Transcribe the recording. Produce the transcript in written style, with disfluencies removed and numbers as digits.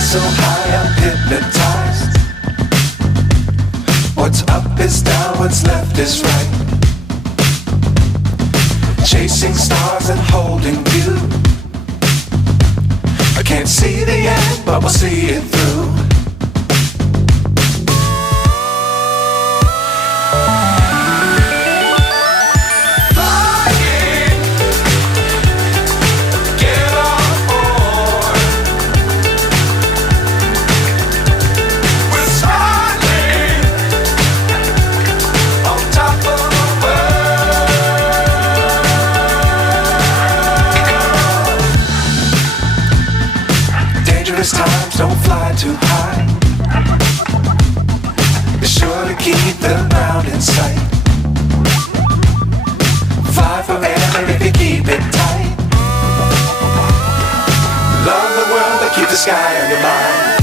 So high I'm hypnotized. What's up is down, what's left is right. Chasing stars and holding you. I can't see the end, but we'll see it through. Times don't fly too high. Be sure to keep the ground in sight. Fly forever if you keep it tight. Love the world, but keep the sky on your mind.